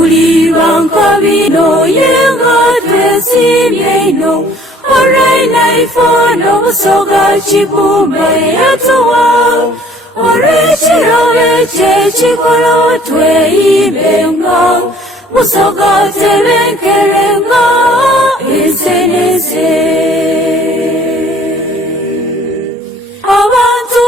tulibanka bino yenga twesimye ino oraina ifono busoga chibumba yatuwa orechirawe chechikolo tweibenga busoga tebenkerenga ensenese abantu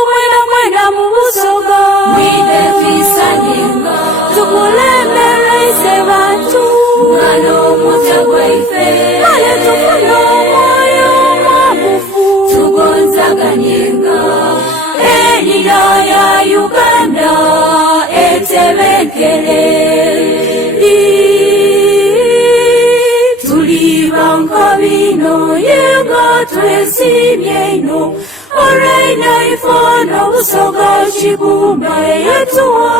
mwena mu busoga mwine twisaninga tukulembera ise bantu ngalo mutagwaife ale tufuna omwoyo mwabufu tugonzaganyenga enira ya Uganda etebenkere tulibanka bino yenga twesimye ino oraina ifono busoga chibumba yatuwa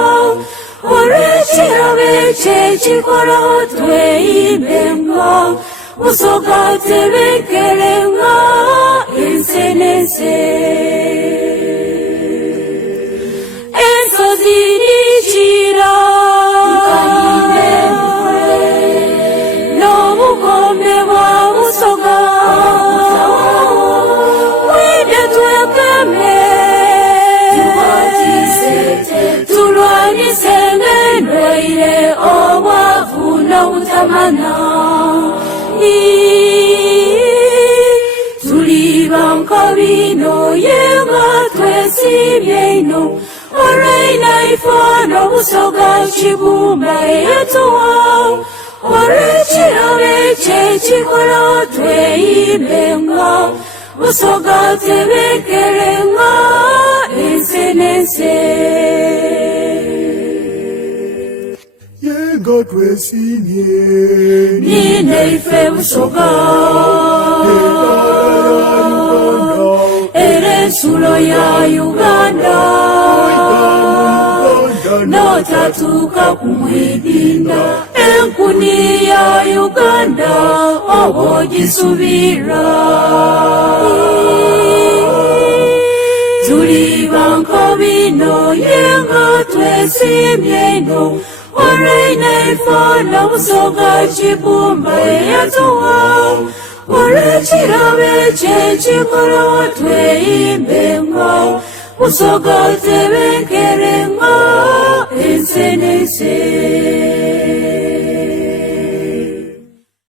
orechirawe chechikolo tweibenga busoga tebenkerenga ensenese ensozi nichira n'obugombe bwa busoga mwide twekeme tulwanise n'endwaire obwavu n'obutamana tulibanka bino yenga twesibye ino oraina ifono busoga chibumba yatuwa orechirawe chechikolo tweibenga busoga tebenkerenga ensenese yenga twesimye nine ife busoga erensulo ya Uganda notatuka kumwidinda enkuni ya Uganda obogisubira tulibanka bino yenga twesimye ino oraina ifono busoga chibumba yatuwa orechirawe chechikolo tweibenga busoga tebenkerenga ensenese